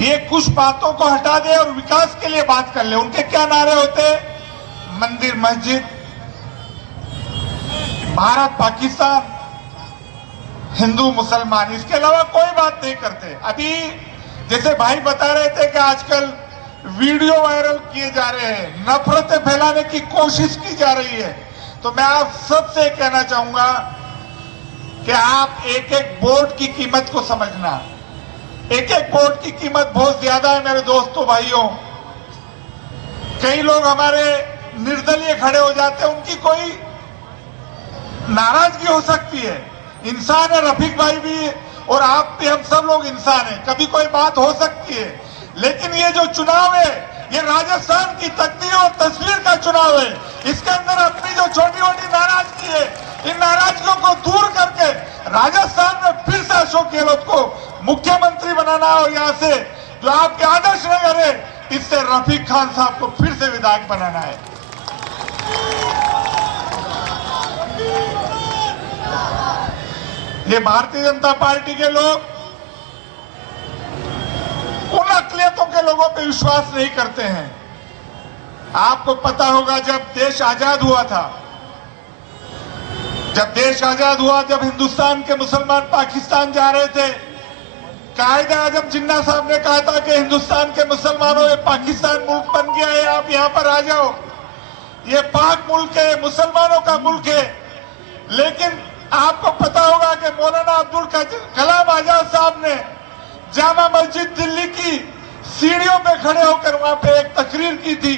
ये कुछ बातों को हटा दे और विकास के लिए बात कर ले। उनके क्या नारे होते? मंदिर मस्जिद, भारत पाकिस्तान, हिंदू मुसलमान, इसके अलावा कोई बात नहीं करते। अभी जैसे भाई बता रहे थे कि आजकल वीडियो वायरल किए जा रहे हैं, नफरतें फैलाने की कोशिश की जा रही है। तो मैं आप सबसे कहना चाहूंगा कि आप एक एक वोट की कीमत को समझना। एक एक वोट की कीमत बहुत ज्यादा है मेरे दोस्तों भाइयों। कई लोग हमारे निर्दलीय खड़े हो जाते हैं, उनकी कोई नाराजगी हो सकती है, इंसान है, रफीक भाई भी और आप भी, हम सब लोग इंसान हैं, कभी कोई बात हो सकती है। लेकिन ये जो चुनाव है, ये राजस्थान की तकदीर और तस्वीर का चुनाव है। इसके अंदर अपनी जो छोटी छोटी नाराजगी है, इन नाराजगियों को दूर करके राजस्थान में फिर से अशोक गहलोत को मुख्यमंत्री बनाना है और यहाँ से जो आपके आदर्श नगर है, इससे रफीक खान साहब को फिर से विधायक बनाना है। ये भारतीय जनता पार्टी के लोग उन अकलियतों के लोगों पे विश्वास नहीं करते हैं। आपको पता होगा जब देश आजाद हुआ था, जब हिंदुस्तान के मुसलमान पाकिस्तान जा रहे थे, कायदे आजम जिन्ना साहब ने कहा था कि हिंदुस्तान के मुसलमानों, ये पाकिस्तान मुल्क बन गया है, आप यहां पर आ जाओ, ये पाक मुल्क है, मुसलमानों का मुल्क है। लेकिन आपको पता होगा कि मौलाना अब्दुल कलाम आजाद साहब ने जामा मस्जिद दिल्ली की सीढ़ियों पे खड़े होकर वहां पे एक तकरीर की थी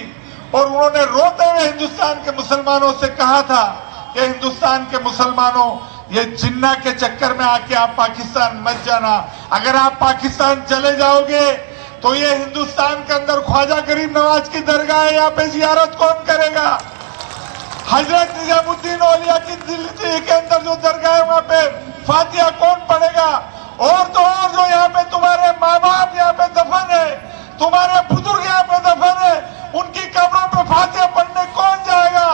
और उन्होंने रोते हुए हिंदुस्तान के मुसलमानों से कहा था कि हिंदुस्तान के मुसलमानों, ये जिन्ना के चक्कर में आके आप पाकिस्तान मत जाना। अगर आप पाकिस्तान चले जाओगे तो ये हिंदुस्तान के अंदर ख्वाजा गरीब नवाज की दरगाह है, यहाँ पे जियारत कौन करेगा? हजरत निजामुद्दीन औलिया की दिल्ली के अंदर जो दरगाह है, वहां पे फातिहा कौन पढ़ेगा? और तो और जो यहाँ पे तुम्हारे माँ बाप यहाँ पे दफन है, तुम्हारे बुजुर्ग यहाँ पे दफन है, उनकी कब्रों पे फातिहा पढ़ने कौन जाएगा?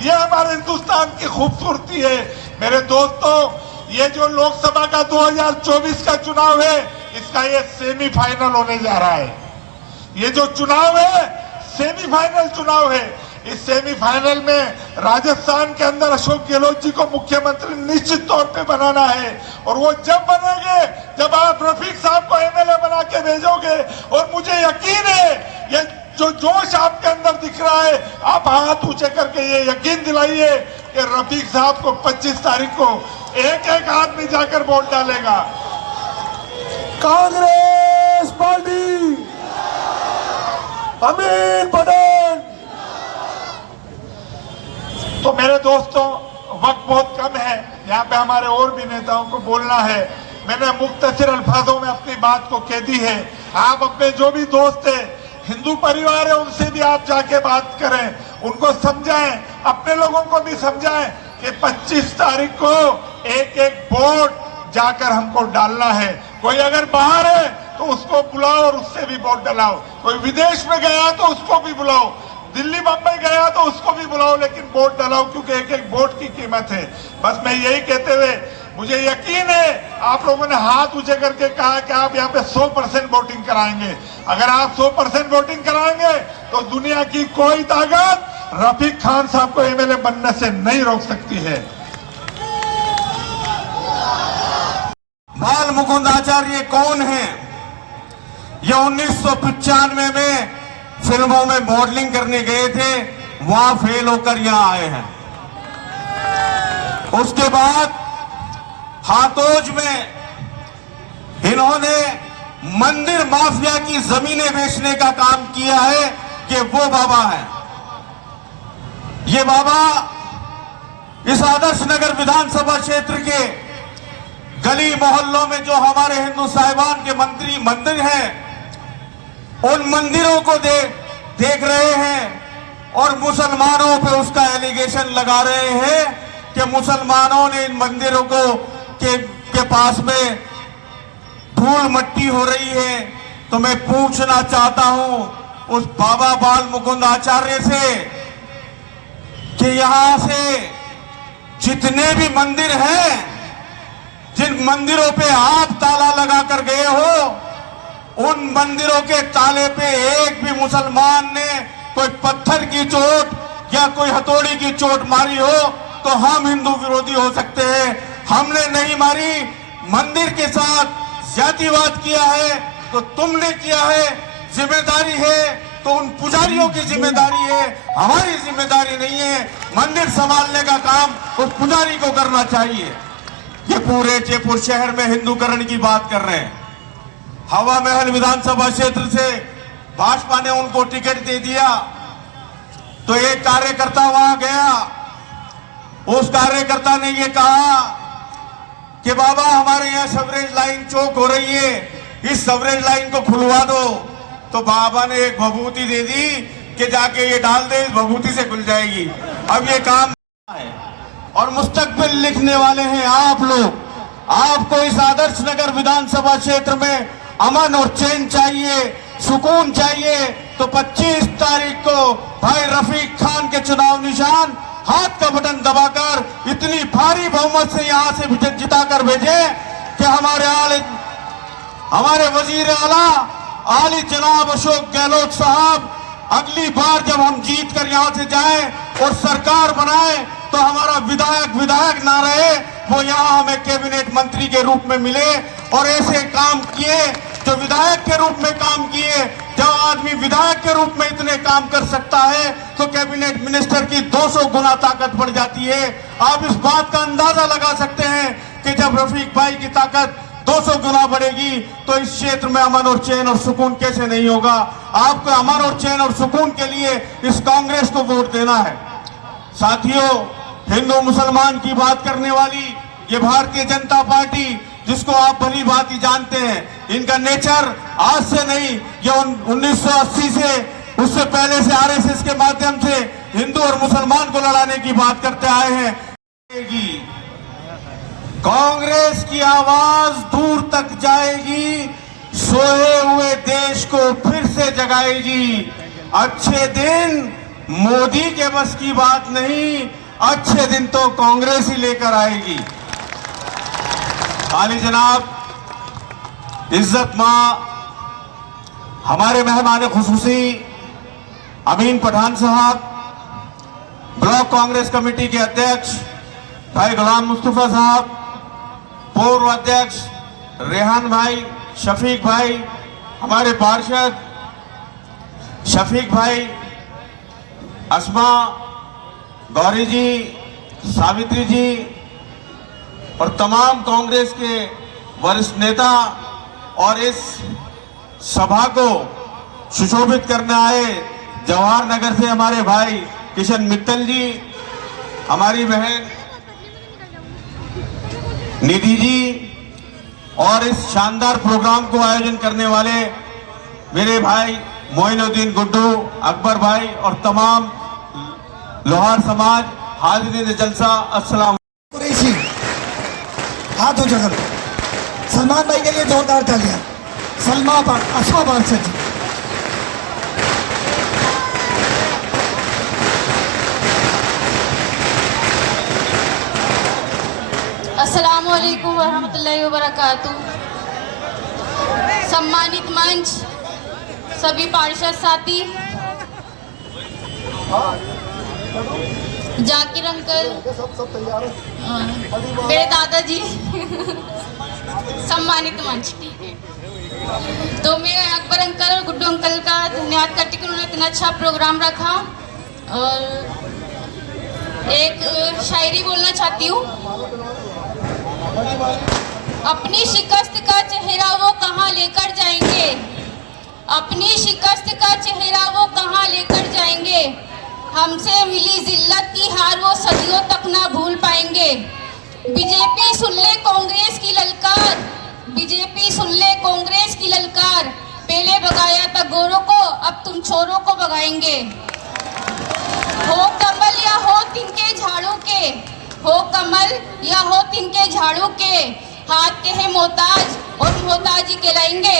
ये हमारे हिंदुस्तान की खूबसूरती है। मेरे दोस्तों, ये जो लोकसभा का 2024 का चुनाव है, इसका ये सेमीफाइनल होने जा रहा है। ये जो चुनाव है, सेमीफाइनल चुनाव है। इस सेमीफाइनल में राजस्थान के अंदर अशोक गहलोत जी को मुख्यमंत्री निश्चित तौर पे बनाना है। और वो जब बनेंगे जब आप रफीक साहब को एमएलए बना के भेजोगे। और मुझे यकीन है, ये जो जोश आपके अंदर दिख रहा है, आप हाथ ऊंचे करके ये यकीन दिलाइए कि रफीक साहब को 25 तारीख को एक एक आदमी जाकर वोट डालेगा। कांग्रेस पार्टी, अमीन पटेल। तो मेरे दोस्तों, वक्त बहुत कम है, यहाँ पे हमारे और भी नेताओं को बोलना है। मैंने मुख्तसर अल्फाजों में अपनी बात को कह दी है। आप अपने जो भी दोस्त है, हिंदू परिवार है, उनसे भी आप जाके बात करें, उनको समझाएं, अपने लोगों को भी समझाएं कि 25 तारीख को एक एक वोट जाकर हमको डालना है। कोई अगर बाहर है तो उसको बुलाओ और उससे भी वोट डलाओ। कोई विदेश में गया तो उसको भी बुलाओ, दिल्ली बंबई गया तो उसको भी बुलाओ, लेकिन वोट डलाओ, क्योंकि एक एक वोट की कीमत है। बस मैं यही कहते हुए, मुझे यकीन है आप लोगों ने हाथ ऊंचे करके कहा कि आप यहाँ पे 100% वोटिंग कराएंगे। अगर आप 100% वोटिंग कराएंगे तो दुनिया की कोई ताकत रफीक खान साहब को एमएलए बनने से नहीं रोक सकती है। बाल मुकुंद आचार्य कौन है? ये 1995 में फिल्मों में मॉडलिंग करने गए थे, वहां फेल होकर यहां आए हैं। उसके बाद हाथोज में इन्होंने मंदिर माफिया की जमीनें बेचने का काम किया है कि वो बाबा है। ये बाबा इस आदर्श नगर विधानसभा क्षेत्र के गली मोहल्लों में जो हमारे हिंदू साहिबान के मंदिर हैं, उन मंदिरों को देख रहे हैं और मुसलमानों पे उसका एलिगेशन लगा रहे हैं कि मुसलमानों ने इन मंदिरों के पास में धूल मट्टी हो रही है। तो मैं पूछना चाहता हूं उस बाबा बाल मुकुंद आचार्य से कि यहां से जितने भी मंदिर हैं, जिन मंदिरों पे आप ताला लगा कर गए हो, उन मंदिरों के ताले पे एक भी मुसलमान ने कोई पत्थर की चोट या कोई हथौड़ी की चोट मारी हो तो हम हिंदू विरोधी हो सकते हैं। हमने नहीं मारी। मंदिर के साथ जातिवाद किया है तो तुमने किया है, जिम्मेदारी है तो उन पुजारियों की जिम्मेदारी है, हमारी जिम्मेदारी नहीं है। मंदिर संभालने का काम उस पुजारी को करना चाहिए। ये पूरे जयपुर शहर में हिंदूकरण की बात कर रहे हैं। हवा महल विधानसभा क्षेत्र से भाजपा ने उनको टिकट दे दिया तो एक कार्यकर्ता वहां गया। उस कार्यकर्ता ने ये कहा कि बाबा हमारे यहाँ सवरेज लाइन चौक हो रही है, इस सवरेज लाइन को खुलवा दो। तो बाबा ने एक भभूति दे दी कि जाके ये डाल दे, इस भभूति से खुल जाएगी। अब ये काम है और मुस्तकबिल लिखने वाले हैं आप लोग। आपको इस आदर्श नगर विधानसभा क्षेत्र में अमन और चैन चाहिए, सुकून चाहिए तो 25 तारीख को भाई रफीक खान के चुनाव निशान हाथ का बटन दबाकर इतनी भारी बहुमत से यहां से जिताकर भेजे कि हमारे वजीर आला आली जनाब अशोक गहलोत साहब अगली बार जब हम जीत कर यहां से जाएं और सरकार बनाए तो हमारा विधायक ना रहे, वो यहां हमें कैबिनेट मंत्री के रूप में मिले और ऐसे काम किए जो विधायक के रूप में काम किए। जब आदमी विधायक के रूप में इतने काम कर सकता है तो कैबिनेट मिनिस्टर की 200 गुना ताकत बढ़ जाती है। आप इस बात का अंदाजा लगा सकते हैं कि जब रफीक भाई की ताकत 200 गुना बढ़ेगी तो इस क्षेत्र में अमन और चैन और सुकून कैसे नहीं होगा। आपको अमन और चैन और सुकून के लिए इस कांग्रेस को वोट देना है। साथियों, हिंदू मुसलमान की बात करने वाली ये भारतीय जनता पार्टी, जिसको आप भली भांति जानते हैं, इनका नेचर आज से नहीं, ये 1980 से उससे पहले से आरएसएस के माध्यम से हिंदू और मुसलमान को लड़ाने की बात करते आए हैं। कांग्रेस की आवाज दूर तक जाएगी, सोए हुए देश को फिर से जगाएगी। अच्छे दिन मोदी के बस की बात नहीं, अच्छे दिन तो कांग्रेस ही लेकर आएगी। आली जनाब इज्जत मां हमारे मेहमान खुसूसी अमीन पठान साहब, ब्लॉक कांग्रेस कमेटी के अध्यक्ष भाई गुलाम मुस्तफा साहब, पूर्व अध्यक्ष रेहान भाई, शफीक भाई, हमारे पार्षद शफीक भाई, अस्मा, गौरी जी, सावित्री जी और तमाम कांग्रेस के वरिष्ठ नेता और इस सभा को सुशोभित करने आए जवाहर नगर से हमारे भाई किशन मित्तल जी, हमारी बहन निधि जी और इस शानदार प्रोग्राम को आयोजन करने वाले मेरे भाई मोइनुद्दीन गुड्डू, अकबर भाई और तमाम लोहार समाज, हाजिरीन जलसा, अस्सलाम। कुरैशी हाथ हो जगह सलमान भाई के लिए जोरदार तालियां। अस्मा बादशाह जी। अस्सलामु अलैकुम वरहमतुल्लाहि वबरकातुह। सम्मानित मंच, सभी पार्षद साथी, जाकिर अंकल, मेरे दादाजी, सम्मानित मंच, ठीक है। तो मैं अकबर अंकल और गुड्डू अंकल का धन्यवाद करती हूँ कि उन्होंने इतना अच्छा प्रोग्राम रखा। और एक शायरी बोलना चाहती हूँ। अपनी शिकस्त का चेहरा वो कहाँ लेकर जाएंगे, अपनी शिकस्त का चेहरा वो कहाँ लेकर जाएंगे, हमसे मिली जिल्लत की हार वो सदियों तक ना भूल पाएंगे। बीजेपी सुन ले कांग्रेस की ललकार, बीजेपी सुन ले कांग्रेस की ललकार, पहले भगाया था गोरों को अब तुम छोरों को भगाएंगे। हो कमल या हो तिनके झाड़ू के, हो कमल या हो तिनके झाड़ू के, हाथ के हैं मोहताज और मोहताज ही कहलाएंगे।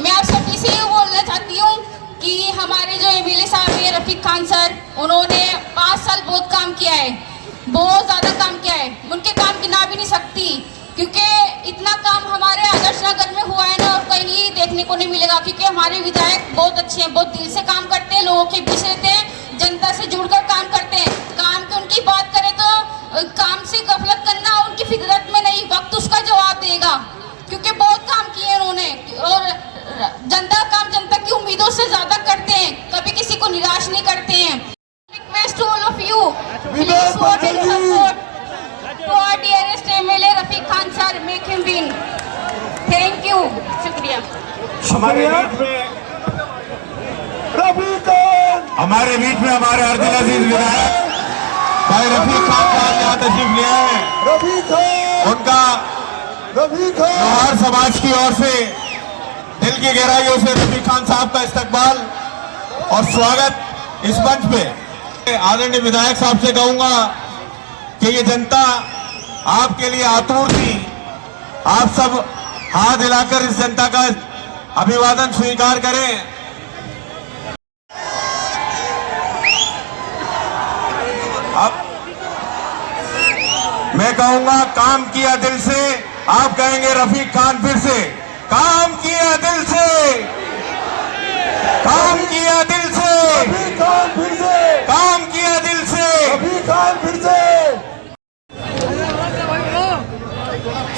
मैं आप सभी से ये बोलना चाहती हूँ कि हमारे जो एमएलए साहब हैं रफीक खान सर, उन्होंने 5 साल बहुत काम किया है, बहुत ज़्यादा काम किया है। उनके काम गिना भी नहीं सकती, क्योंकि इतना काम हमारे आदर्श नगर में हुआ है ना और कहीं रहेगा, क्योंकि हमारे विधायक बहुत अच्छे हैं, बहुत दिल से काम करते हैं, लोगों के बीच रहते हैं, जनता से जुड़कर काम करते हैं। काम की उनकी बात करें तो काम से गफलत करना उनकी फितरत में नहीं, वक्त उसका जवाब देगा, क्योंकि बहुत काम किए उन्होंने और जनता काम जनता की उम्मीदों से ज्यादा करते हैं, कभी किसी को निराश नहीं करते हैं। Request to all of you, please vote in support to our dearest MLA Rafiq Khan sir, make him win. Thank you, शुक्रिया। हमारे बीच में हमारे अर्जुन अजीज विधायक भाई रफीक खान साहब यहाँ तशरीफ ले आए हैं। उनका लोहार समाज की ओर से दिल की गहराइयों से रफीक खान साहब का इस्तकबाल और स्वागत इस मंच पे। आदरणीय विधायक साहब से कहूंगा कि ये जनता आपके लिए आतुर थी, आप सब हाथ हिलाकर इस जनता का अभिवादन स्वीकार करें। अब मैं कहूंगा काम किया दिल से, आप कहेंगे रफीक खान फिर से, काम किया दिल से, काम किया दिल से, काम किया दिल से।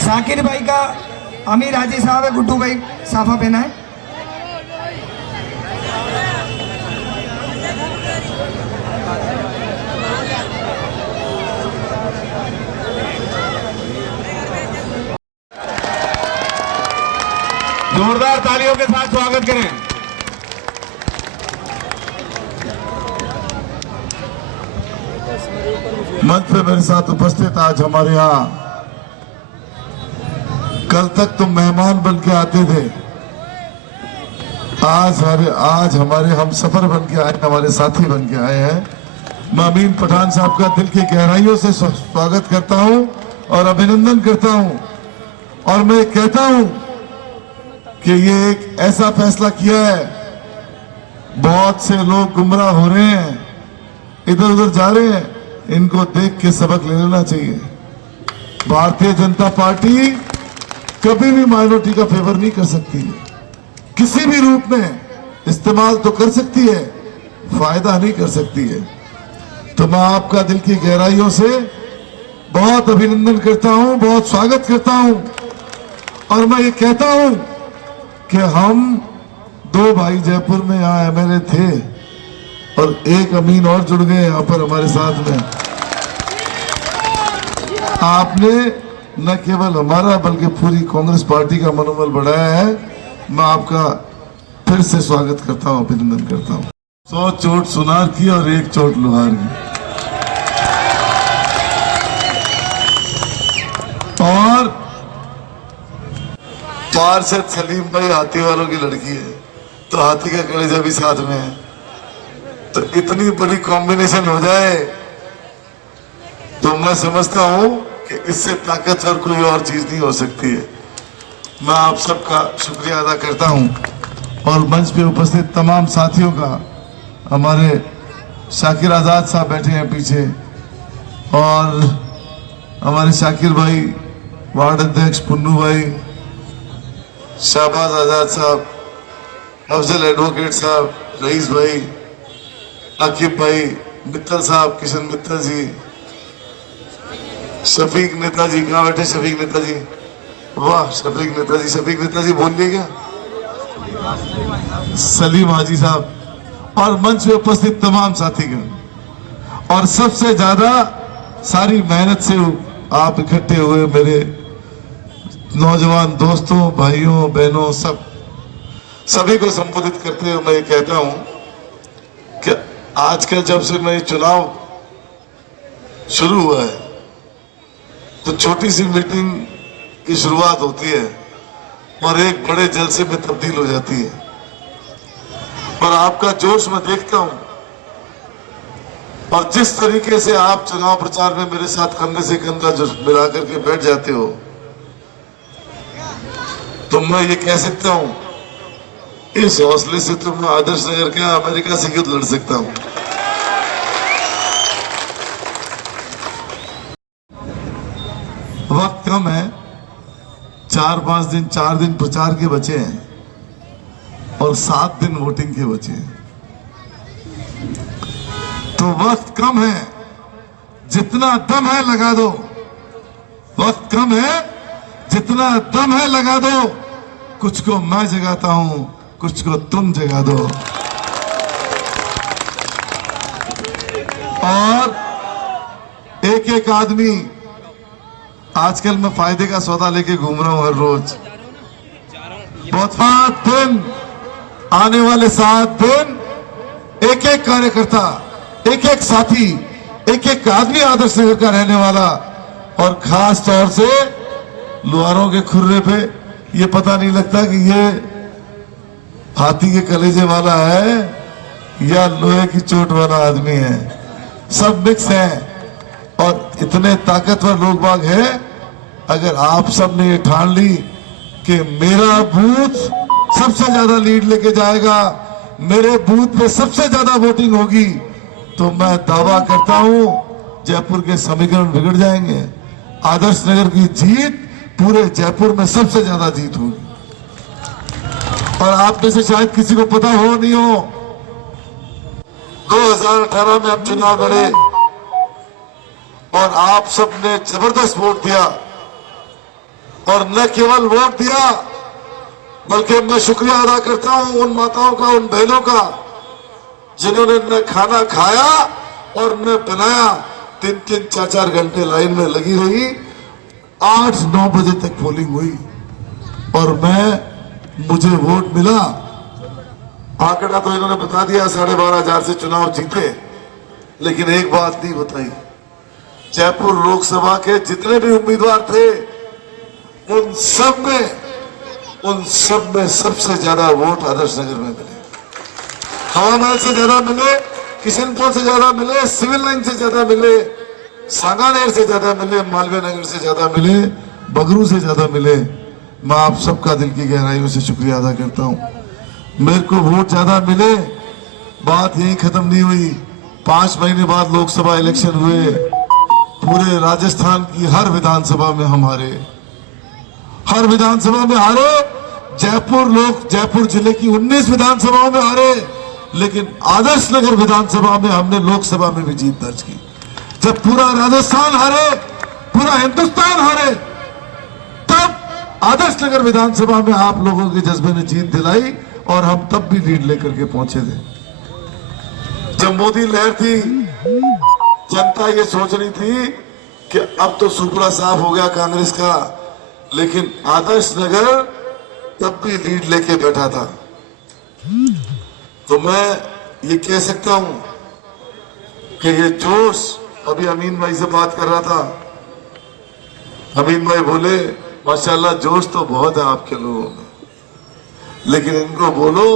शाकिर भाई का अमीर हाजी साहब है, गुड्डू भाई साफा पहना है। जोरदार तालियों के साथ स्वागत करें। मंच पे मेरे साथ उपस्थित आज हमारे यहाँ, कल तक तुम मेहमान बन के आते थे, आज हमारे हम सफर बन के आए, हमारे साथी बन के आए हैं। मैं अमीन पठान साहब का दिल की गहराइयों से स्वागत करता हूं और अभिनंदन करता हूं, और मैं कहता हूं कि ये एक ऐसा फैसला किया है, बहुत से लोग गुमराह हो रहे हैं, इधर उधर जा रहे हैं, इनको देख के सबक ले लेना चाहिए। भारतीय जनता पार्टी कभी भी माइनॉरिटी का फेवर नहीं कर सकती है, किसी भी रूप में इस्तेमाल तो कर सकती है, फायदा नहीं कर सकती है। तो मैं आपका दिल की गहराइयों से बहुत अभिनंदन करता हूं, बहुत स्वागत करता हूं, और मैं ये कहता हूं कि हम दो भाई जयपुर में यहाँ एमएलए थे और एक अमीन और जुड़ गए यहाँ पर हमारे साथ में। आपने न केवल हमारा बल्कि पूरी कांग्रेस पार्टी का मनोबल बढ़ाया है। मैं आपका फिर से स्वागत करता हूं, अभिनंदन करता हूं। 100 चोट सुनार की और 1 चोट लोहार की। और पार्षद सलीम भाई हाथी वालों की लड़की है, तो हाथी का कलेजा भी साथ में है, तो इतनी बड़ी कॉम्बिनेशन हो जाए तो मैं समझता हूं कि इससे ताकतवर कोई और चीज नहीं हो सकती है। मैं आप सबका शुक्रिया अदा करता हूं और मंच पे उपस्थित तमाम साथियों का, हमारे शाकिर आजाद साहब बैठे हैं पीछे, और हमारे शाकिर भाई, वार्ड अध्यक्ष पुन्नू भाई, शाहबाज आजाद साहब, अफजल एडवोकेट साहब, रईस भाई, आकिब भाई, मित्तल साहब, किशन मित्तल जी, शफीक नेताजी, कहाँ बैठे शफीक नेताजी? वाह शफीक नेताजी बोलिए क्या? सलीम हाजी साहब, और मंच में उपस्थित तमाम साथीगण, और सबसे ज्यादा सारी मेहनत से आप इकट्ठे हुए मेरे नौजवान दोस्तों, भाइयों, बहनों, सभी को संबोधित करते हुए मैं ये कहता हूं कि आजकल जब से मैं चुनाव शुरू हुआ है तो छोटी सी मीटिंग की शुरुआत होती है और एक बड़े जलसे में तब्दील हो जाती है, और आपका जोश मैं देखता हूं, और जिस तरीके से आप चुनाव प्रचार में मेरे साथ कंधे से कंधा मिला करके बैठ जाते हो, तो मैं ये कह सकता हूं, इस हौसले से तो मैं आदर्श नगर के अमेरिका से युद्ध लड़ सकता हूं। वक्त कम है, 4 दिन प्रचार के बचे हैं, और 7 दिन वोटिंग के बचे हैं। तो वक्त कम है, जितना दम है लगा दो। वक्त कम है, जितना दम है लगा दो। कुछ को मैं जगाता हूं, कुछ को तुम जगा दो। और एक एक आदमी, आजकल मैं फायदे का सौदा लेके घूम रहा हूं हर रोज। बहुत 7 दिन, आने वाले 7 दिन एक एक कार्यकर्ता, एक एक साथी, एक एक आदमी आदर्श नगर का रहने वाला, और खास तौर से लुहारों के खुर्रे पे ये पता नहीं लगता कि ये हाथी के कलेजे वाला है या लोहे की चोट वाला आदमी है। सब मिक्स है और इतने ताकतवर लोग बाग हैं। अगर आप सब ने ये ठान ली कि मेरा बूथ सबसे ज्यादा लीड लेके जाएगा, मेरे बूथ पे सबसे ज्यादा वोटिंग होगी, तो मैं दावा करता हूं जयपुर के समीकरण बिगड़ जाएंगे। आदर्श नगर की जीत पूरे जयपुर में सबसे ज्यादा जीत होगी। और आप में से शायद किसी को पता हो नहीं हो, 2018 में हम चुनाव लड़े और आप सबने जबरदस्त वोट दिया। और न केवल वोट दिया, बल्कि मैं शुक्रिया अदा करता हूं उन माताओं का, उन बहनों का, जिन्होंने न खाना खाया और न बनाया, 3-3, 4-4 घंटे लाइन में लगी रही। 8-9 बजे तक पोलिंग हुई और मुझे वोट मिला। आंकड़ा तो इन्होंने बता दिया, 12,500 से चुनाव जीते। लेकिन एक बात नहीं बताई, जयपुर लोकसभा के जितने भी उम्मीदवार थे उन सब में सबसे ज्यादा वोट आदर्श नगर में मिले। हवा महल से ज्यादा मिले, किशनपुर से ज्यादा मिले, सिविल लाइन से ज्यादा मिले, सांगानेर से ज्यादा मिले, मालवीय नगर से ज्यादा मिले, बगरू से ज्यादा मिले। मैं आप सबका दिल की गहराइयों से शुक्रिया अदा करता हूं। मेरे को वोट ज्यादा मिले, बात यही खत्म नहीं हुई। 5 महीने बाद लोकसभा इलेक्शन हुए। पूरे राजस्थान की हर विधानसभा में हम हारे, हर विधानसभा में हारे। जयपुर जिले की 19 विधानसभाओं में हारे, लेकिन आदर्श नगर विधानसभा में हमने लोकसभा में भी जीत दर्ज की। जब पूरा राजस्थान हारे, पूरा हिंदुस्तान हारे, तब आदर्श नगर विधानसभा में आप लोगों के जज्बे ने जीत दिलाई और हम तब भी लीड लेकर के पहुंचे थे। जब मोदी लहर थी, जनता ये सोच रही थी कि अब तो सुपड़ा साफ हो गया कांग्रेस का, लेकिन आदर्श नगर तब भी लीड लेके बैठा था। तो मैं ये कह सकता हूं कि ये जोश, अभी अमीन भाई से बात कर रहा था, अमीन भाई बोले माशाल्लाह जोश तो बहुत है आपके लोगों में, लेकिन इनको बोलो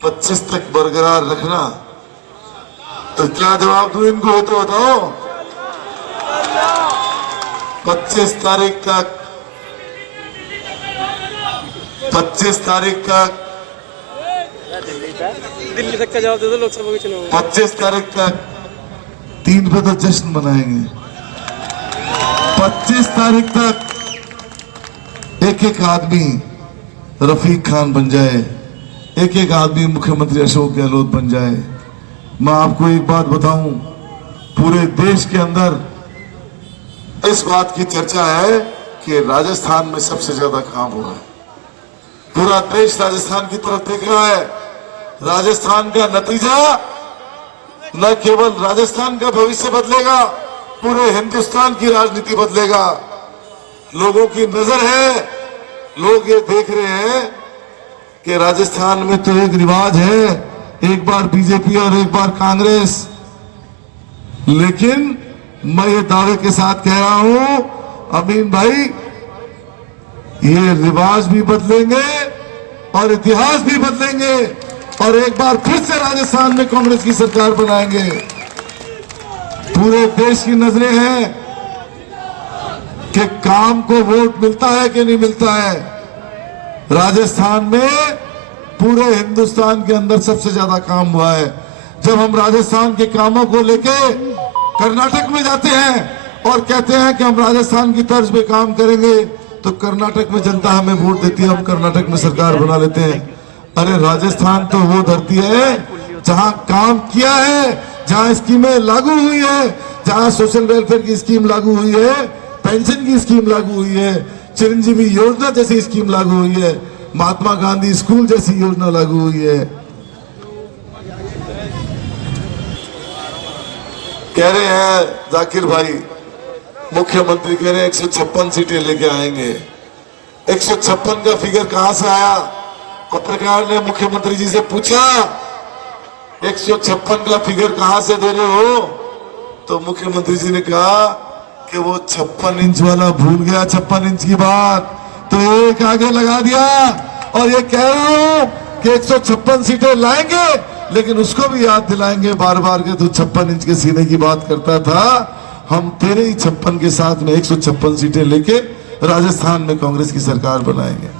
25 तक बरकरार रखना। तो क्या जवाब दूं इनको, तो बताओ। 25 तारीख तक दिल्ली तक का जवाब दे दो लोकसभा के चुनाव। 25 तारीख तक 3 पे तो जश्न मनाएंगे। 25 तारीख तक एक एक आदमी रफीक खान बन जाए, एक एक आदमी मुख्यमंत्री अशोक गहलोत बन जाए। मैं आपको एक बात बताऊं, पूरे देश के अंदर इस बात की चर्चा है कि राजस्थान में सबसे ज्यादा काम हुआ है। पूरा देश राजस्थान की तरफ देख रहा है। राजस्थान का नतीजा न केवल राजस्थान का भविष्य बदलेगा, पूरे हिंदुस्तान की राजनीति बदलेगा। लोगों की नजर है, लोग ये देख रहे हैं कि राजस्थान में तो एक रिवाज है, एक बार बीजेपी और एक बार कांग्रेस। लेकिन मैं ये दावे के साथ कह रहा हूं अमीन भाई, ये रिवाज भी बदलेंगे और इतिहास भी बदलेंगे और एक बार फिर से राजस्थान में कांग्रेस की सरकार बनाएंगे। पूरे देश की नजरें हैं कि काम को वोट मिलता है कि नहीं मिलता है। राजस्थान में पूरे हिंदुस्तान के अंदर सबसे ज्यादा काम हुआ है। जब हम राजस्थान के कामों को लेके कर्नाटक में जाते हैं और कहते हैं कि हम राजस्थान की तर्ज पे काम करेंगे, तो कर्नाटक में जनता हमें वोट देती है, हम कर्नाटक में सरकार बना लेते हैं। अरे राजस्थान तो वो धरती है जहां काम किया है, जहां स्कीमें लागू हुई है, जहां सोशल वेलफेयर की स्कीम लागू हुई है, पेंशन की स्कीम लागू हुई है, चिरंजीवी योजना जैसी स्कीम लागू हुई है, महात्मा गांधी स्कूल जैसी योजना लागू हुई है। कह रहे हैं जाकिर भाई, मुख्यमंत्री कह रहे हैं 156 सीटें लेके आएंगे। 156 का फिगर कहां से आया? पत्रकार ने मुख्यमंत्री जी से पूछा 156 का फिगर कहां से दे रहे हो? तो मुख्यमंत्री जी ने कहा कि वो 56 इंच वाला भूल गया 56 इंच की बात, तो एक आगे लगा दिया और ये कह रहा हूं कि 156 सीटें लाएंगे, लेकिन उसको भी याद दिलाएंगे बार बार के तू 56 इंच के सीने की बात करता था। हम तेरे ही 56 के साथ में 156 सीटें लेके राजस्थान में कांग्रेस की सरकार बनाएंगे।